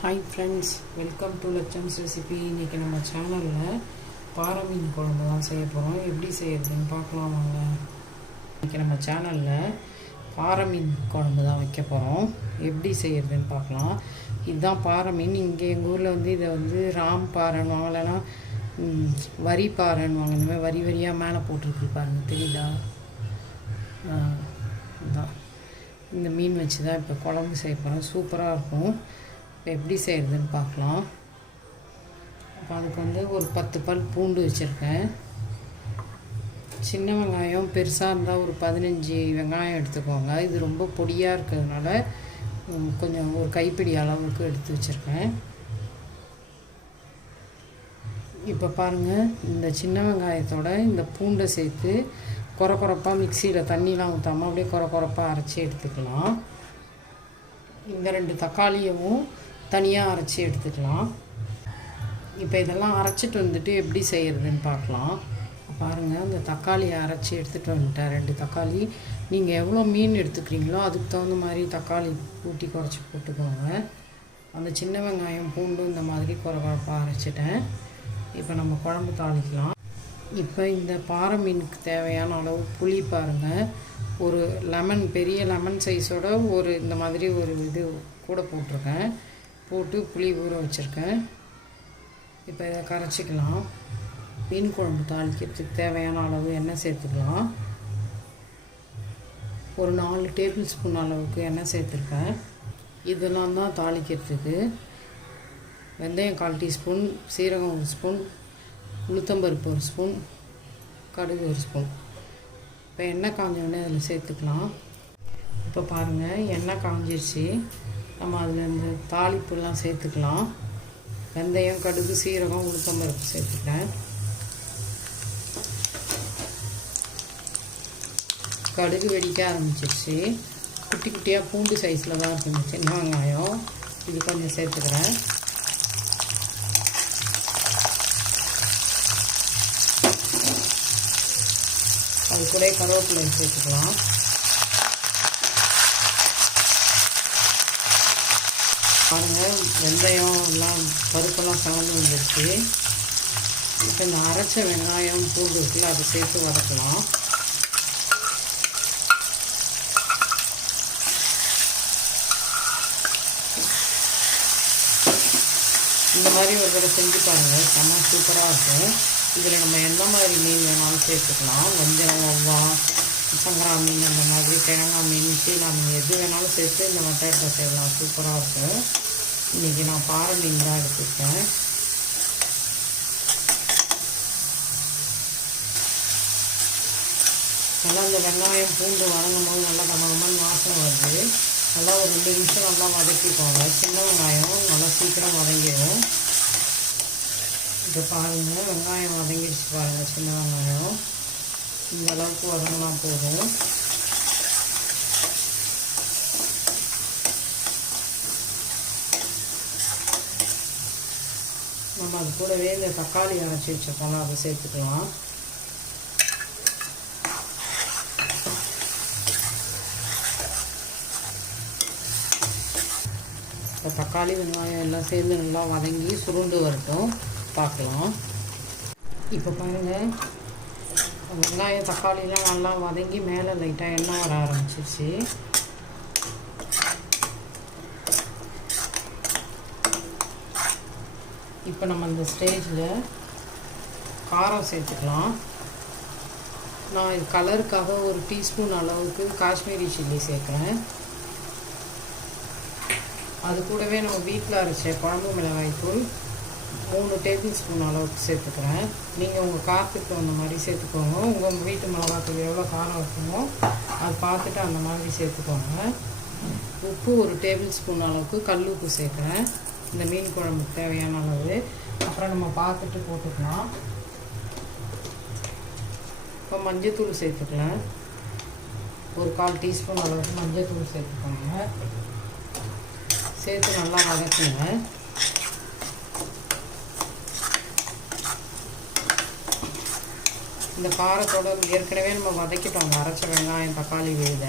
Hi friends, welcome to Latcham's recipe. இன்றைக்கி நம்ம சேனலில் பாறை மீன் குழம்பு தான் செய்ய போகிறோம். எப்படி செய்யறதுன்னு பார்க்கலாம் வாங்க. இன்றைக்கி நம்ம சேனலில் பாறை மீன் குழம்பு தான் வைக்க போகிறோம். எப்படி செய்யறதுன்னு பார்க்கலாம். இதுதான் பாறை மீன். இங்கே எங்கள் ஊரில் வந்து இதை வந்து ராம் பாறைன்னு வாங்க, இல்லைன்னா வரி பாறைன்னு வாங்க. இந்த மாதிரி வரி வரியாக மேலே போட்டிருக்கு பாருங்க, தெரியுதா? இதுதான் இந்த மீன் வச்சு தான் இப்போ குழம்பு செய்ய போகிறோம். சூப்பராக இருக்கும். இப்போ எப்படி செய்கிறதுன்னு பார்க்கலாம். அப்போ அதுக்கு வந்து ஒரு 10 பல் பூண்டு வச்சுருக்கேன். சின்ன வெங்காயம் பெருசாக இருந்தால் ஒரு 15 வெங்காயம் எடுத்துக்கோங்க. இது ரொம்ப பொடியாக இருக்கிறதுனால கொஞ்சம் ஒரு கைப்பிடி அளவுக்கு எடுத்து வச்சுருக்கேன். இப்போ பாருங்கள், இந்த சின்ன வெங்காயத்தோட இந்த பூண்டை சேர்த்து கொரப்பாக மிக்சியில் தண்ணிலாம் ஊற்றாமல் அப்படியே கொரப்பாக அரைச்சி எடுத்துக்கலாம். இந்த 2 தக்காளியவும் தனியாக அரைச்சி எடுத்துக்கலாம். இப்போ இதெல்லாம் அரைச்சிட்டு வந்துட்டு எப்படி செய்கிறதுன்னு பார்க்கலாம். பாருங்கள், அந்த தக்காளியை அரைச்சி எடுத்துகிட்டு வந்துட்டேன். 2 தக்காளி. நீங்கள் எவ்வளோ மீன் எடுத்துக்கிறீங்களோ அதுக்கு தகுந்த மாதிரி தக்காளி கூட்டி குறைச்சி போட்டுக்கோங்க. அந்த சின்ன வெங்காயம் பூண்டும் இந்த மாதிரி கொரப்பாக அரைச்சிட்டேன். இப்போ நம்ம குழம்பு தாளிக்கலாம். இப்போ இந்த பாறை மீனுக்கு தேவையான அளவு புளி பாருங்கள், ஒரு லெமன், பெரிய லெமன் சைஸோட ஒரு இந்த மாதிரி ஒரு இது கூட போட்டிருக்கேன். போட்டு புளி ஊற வச்சுருக்கேன். இப்போ இதை கரைச்சிக்கலாம். மீன் குழம்பு தாளிக்கிறதுக்கு தேவையான அளவு எண்ணெய் சேர்த்துக்கலாம். ஒரு 4 டேபிள் ஸ்பூன் அளவுக்கு எண்ணெய் சேர்த்துருக்கேன். இதெல்லாம் தான் தாளிக்கிறதுக்கு. வெந்தயம் 1/4 டீஸ்பூன், சீரகம் 1 ஸ்பூன், உளுத்தம்பருப்பு 1 ஸ்பூன், கடுகு 1 ஸ்பூன். இப்போ எண்ணெய் காஞ்சோடனே அதில் சேர்த்துக்கலாம். இப்போ பாருங்கள், எண்ணெய் காஞ்சிருச்சு. நம்ம அதில் இந்த தாளிப்புலாம் சேர்த்துக்கலாம். வெந்தயம், கடுகு, சீரகம், உளுத்தம்பருப்பு சேர்த்துக்கிறேன். கடுகு வெடிக்க ஆரம்பிச்சிருச்சு. குட்டி குட்டியாக பூண்டு சைஸில் தான் இருக்குங்க சின்ன வெங்காயம். இது கொஞ்சம் சேர்த்துக்கிறேன். அது கூட கருவேப்பிலை சேர்த்துக்கலாம். பாருங்கள், வெந்தயம் எல்லாம் பருப்பெல்லாம் கலந்து வந்துடுச்சு. இப்போ இந்த அரைச்ச வெங்காயம் பூண்டு இருக்குல்ல, அதை சேர்த்து வதக்கலாம். இந்த மாதிரி ஒரு தடவை செஞ்சு பாருங்கள், செம்ம சூப்பராக இருக்கும். இதில் நம்ம எந்த மாதிரி மீன் வேணாலும் சேர்த்துக்கலாம். வஞ்சரம், வவ்வா, சங்கரா மீன், அந்த மாதிரி தேங்காய் மீன், சீலா மீன், எது வேணாலும் சேர்த்து இந்த மெத்தடில் செய்யலாம். சூப்பராக இருக்கும். இன்றைக்கி நான் பாறை மீன் தான் எடுத்துருக்கேன். நல்லா இந்த வெங்காயம் பூண்டு வதங்கும் போது நல்லா கமகமான வாசனை வருது. நல்லா ஒரு 2 நிமிஷம் நல்லா வதக்கிக்கோங்க. சின்ன வெங்காயம் நல்லா சீக்கிரம் வதங்கிடும். இப்போ பாருங்கள், வெங்காயம் வதங்கிடுச்சு பாருங்கள். சின்ன வெங்காயம் இந்த அளவுக்கு வதங்கினா போதும். நம்ம அது கூடவே இந்த தக்காளி அரைச்சி வச்சுருக்கோம்ல, அதை சேர்த்துக்கலாம். இப்போ தக்காளி வெங்காயம் எல்லாம் சேர்ந்து நல்லா வதங்கி சுருண்டு வரட்டும், பார்க்கலாம். இப்போ பாருங்கள், வெங்காயம் தக்காளிலாம் நல்லா வதங்கி மேலே லைட்டாக எண்ணெய் வர ஆரம்பிச்சிருச்சு. இப்போ நம்ம இந்த ஸ்டேஜில் காரம் சேர்த்துக்கலாம். நான் இது கலருக்காக ஒரு டீஸ்பூன் அளவுக்கு காஷ்மீரி சில்லி சேர்க்குறேன். அது கூடவே நம்ம வீட்டில் அரைச்ச குழம்பு மிளகாய் தூள் 3 டேபிள் ஸ்பூன் அளவுக்கு சேர்த்துக்கிறேன். நீங்கள் உங்கள் காரத்துக்கு அந்த மாதிரி சேர்த்துக்கோங்க. உங்கள் வீட்டு மிளகாத்தூள் எவ்வளோ காரம் இருக்குமோ அது பார்த்துட்டு அந்த மாதிரி சேர்த்துக்கோங்க. உப்பு ஒரு டேபிள் ஸ்பூன் அளவுக்கு கல் உப்பு சேர்க்குறேன், இந்த மீன் குழம்புக்கு தேவையான அளவு. அப்புறம் நம்ம பார்த்துட்டு போட்டுக்கலாம். இப்போ மஞ்சத்தூள் சேர்த்துக்கலாம். ஒரு 1/4 டீஸ்பூன் அளவுக்கு மஞ்சத்தூள் சேர்த்துக்கோங்க. சேர்த்து நல்லா வதக்குங்க. இந்த காரத்தோட ஏற்கனவே நம்ம வதக்கிட்டோம் அரைச்ச வெங்காயம் தக்காளி விழுத.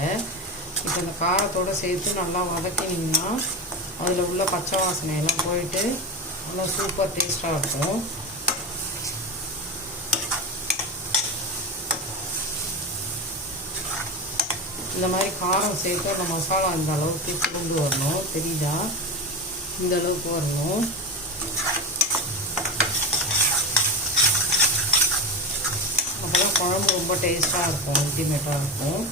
இப்போ இந்த காரத்தோடு சேர்த்து நல்லா வதக்கினீங்கன்னா அதில் உள்ள பச்சை வாசனையெல்லாம் போயிட்டு நல்லா சூப்பர் டேஸ்ட்டாக இருக்கும். இந்த மாதிரி காரம் சேர்த்து அந்த மசாலா இந்த அளவுக்கு கொண்டு வரணும். தெரியுதா? இந்த அளவுக்கு வரணும். அப்போ தான் குழம்பு ரொம்ப டேஸ்ட்டாக இருக்கும், அல்டிமேட்டாக இருக்கும்.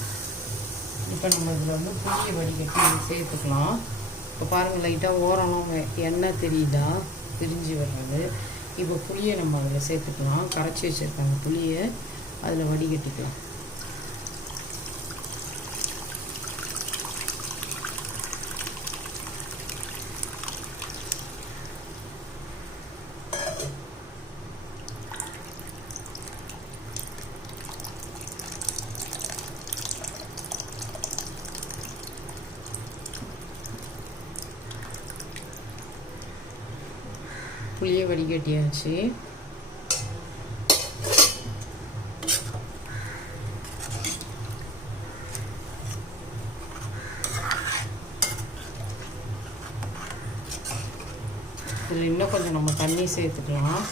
இப்போ நம்ம இதில் வந்து புளியை வடிகட்டி சேர்த்துக்கலாம். இப்போ பாருங்கள், லைட்டாக ஓரலாம் எண்ணெய் தெரியுதா பிரிஞ்சு வர்றது. இப்போ புளியை நம்ம அதில் சேர்த்துக்கலாம். கரைச்சி வச்சுருக்காங்க புளியை அதில் வடிகட்டிக்கலாம். புளியை வடிகட்டியாச்சு. இதில் இன்னும் கொஞ்சம் நம்ம தண்ணி சேர்த்துக்கலாம்.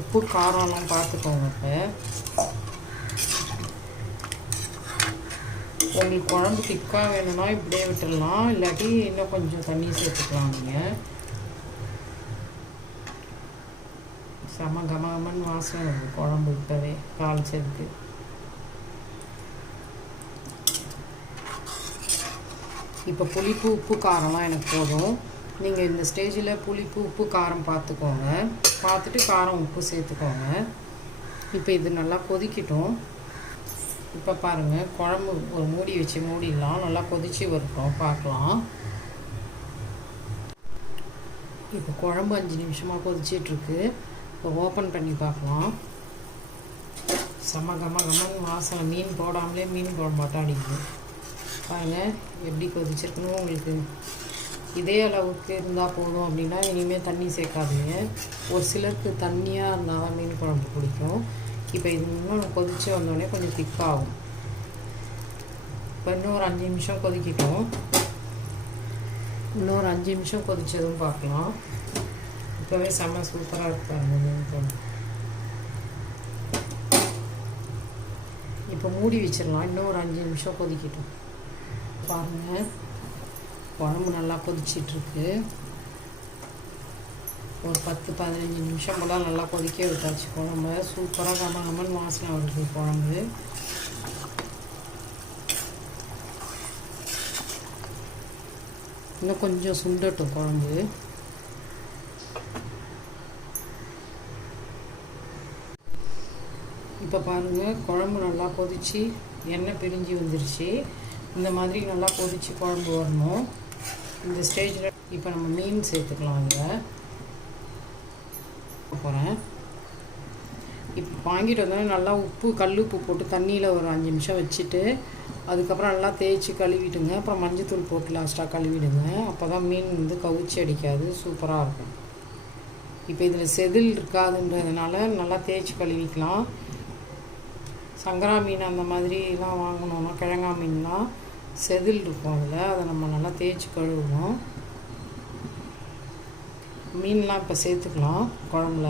உப்பு காரம்லாம் பார்த்துக்கோங்க. இப்போ உங்களுக்கு குழம்பு திக்காக வேணும்னா இப்படியே விட்டுடலாம், இல்லாட்டி இன்னும் கொஞ்சம் தண்ணி சேர்த்துக்கலாம். நீங்கள் செம கமகமன்னு வாசனை இருக்கும் குழம்பு இப்போவே தாளிச்சதுக்கு. இப்போ புளிப்பு உப்பு காரம்லாம் எனக்கு போதும். நீங்கள் இந்த ஸ்டேஜில் புளிப்பு உப்பு காரம் பார்த்துக்கோங்க. பார்த்துட்டு காரம் உப்பு சேர்த்துக்கோங்க. இப்போ இது நல்லா கொதிக்கட்டும். இப்போ பாருங்கள், குழம்பு ஒரு மூடி வச்சு மூடிடலாம். நல்லா கொதித்து வரட்டும், பார்க்கலாம். இப்போ குழம்பு 5 நிமிஷமாக கொதிச்சிட்ருக்கு. இப்போ ஓப்பன் பண்ணி பார்க்கலாம். செம்ம கமன்னு வாசனை. மீன் போடாமலே மீன் குழம்பாட்டம் அடிக்குது. பாருங்கள் எப்படி கொதிச்சிருக்குன்னு. உங்களுக்கு இதே அளவுக்கு இருந்தால் போதும் அப்படின்னா இனிமேல் தண்ணி சேர்க்காதீங்க. ஒரு சிலருக்கு தண்ணியாக இருந்தால் தான் மீன் குழம்பு பிடிக்கும். இப்போ இது இன்னும் கொதித்து வந்தோடனே கொஞ்சம் திக்காகும். இப்போ இன்னொரு 5 நிமிஷம் கொதிக்கிட்டோம். இன்னொரு 5 நிமிஷம் கொதித்ததும் பார்க்கலாம். இப்போவே செம்ம சூப்பராக இருப்பாங்க. இப்போ மூடி வச்சிடலாம். இன்னொரு 5 நிமிஷம் கொதிக்கிட்டோம். பாருங்கள், குழம்பு நல்லா கொதிச்சிட்ருக்கு. ஒரு 10-15 நிமிஷம் போல் நல்லா கொதிக்க விட்டாச்சு குழம்பு. சூப்பராக கமகமன்னு வாசனை வருது குழம்பு. இன்னும் கொஞ்சம் சுண்டட்டும் குழம்பு. இப்போ பாருங்கள், குழம்பு நல்லா கொதித்து எண்ணெய் பிரிஞ்சு வந்துருச்சு. இந்த மாதிரி நல்லா கொதித்து குழம்பு வரணும். இந்த ஸ்டேஜில் இப்போ நம்ம மீன் சேர்த்துக்கலாம். இதில் போகிறேன். இப்போ வாங்கிட்டு வந்தோடனே நல்லா உப்பு கல் உப்பு போட்டு தண்ணியில் ஒரு 5 நிமிஷம் வச்சுட்டு அதுக்கப்புறம் நல்லா தேய்ச்சி கழுவிடுங்க. அப்புறம் மஞ்சத்தூள் போட்டு லாஸ்ட்டாக கழுவிடுங்க. அப்போ தான் மீன் வந்து கவுச்சி அடிக்காது, சூப்பராக இருக்கும். இப்போ இதில் செதில் இருக்காதுன்றதுனால நல்லா தேய்ச்சி கழுவிக்கலாம். சங்கரா மீன் அந்த மாதிரிலாம் வாங்கினோன்னா, கிழங்கா மீன்லாம் செதில் இருக்கும் அதில், அதை நம்ம நல்லா தேய்ச்சி கழுவுவோம். மீன்லாம் இப்போ சேர்த்துக்கலாம் குழம்புல.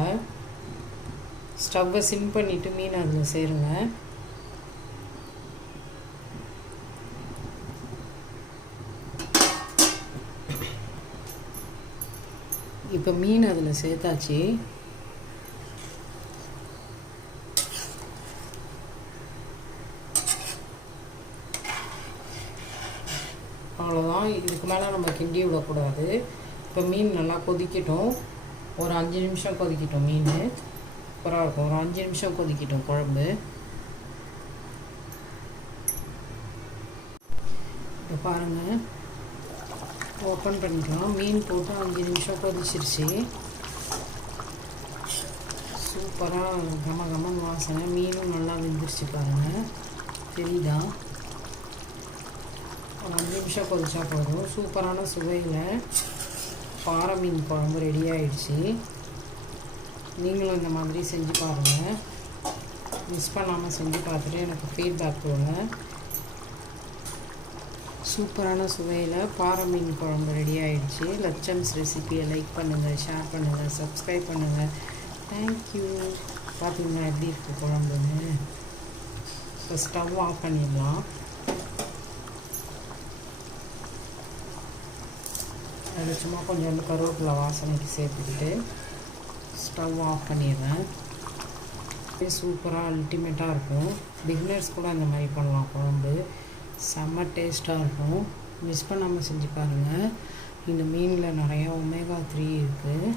ஸ்டவ்வை சிம் பண்ணிவிட்டு மீன் அதில் சேருங்க. இப்போ மீன் அதில் சேர்த்தாச்சு. அவ்வளோதான். இதுக்கு மேலே நம்ம கிண்டி விடக்கூடாது. இப்போ மீன் நல்லா கொதிக்கட்டும். ஒரு 5 நிமிஷம் கொதிக்கட்டும். மீன் சூப்பராக இருக்கும். ஒரு 5 நிமிஷம் கொதிக்கட்டும் குழம்பு. இப்போ பாருங்கள், ஓப்பன் பண்ணிக்கலாம். மீன் போட்டு 5 நிமிஷம் கொதிச்சிருச்சு. சூப்பராக கமகமன்னு வாசனை. மீனும் நல்லா வெந்துருச்சு பாருங்கள், தெரியுதா? ஒரு 5 நிமிஷம் கொதிச்சா போதும். சூப்பரான சுவையில் பாறை மீன் குழம்பு ரெடி ஆகிடுச்சு. நீங்களும் இந்த மாதிரி செஞ்சு பாருங்கள். மிஸ் பண்ணாமல் செஞ்சு பார்த்துட்டு எனக்கு ஃபீட்பேக் கொடுங்க. சூப்பரான சுவையில் பாறை மீன் குழம்பு ரெடி ஆகிடுச்சு. லட்சம்ஸ் ரெசிபியை லைக் பண்ணுங்கள், ஷேர் பண்ணுங்கள், சப்ஸ்கிரைப் பண்ணுங்கள். தேங்க்யூ. பார்த்தீங்களா எப்படி இருக்குது குழம்புன்னு? இப்போ ஸ்டவ் ஆஃப் பண்ணிடலாம். அது சும்மா கொஞ்சோண்டு கருவேப்பிலை வாசனைக்கு சேர்த்துக்கிட்டு ஸ்டவ் ஆஃப் பண்ணிடுறேன். சூப்பராக அல்டிமேட்டாக இருக்கும். பிகினர்ஸ் கூட அந்த மாதிரி பண்ணலாம். குழம்பு செம்ம டேஸ்ட்டாக இருக்கும். மிஸ் பண்ணாமல் செஞ்சு பாருங்கள். இந்த மீனில் நிறையா ஒமேகா 3 இருக்குது.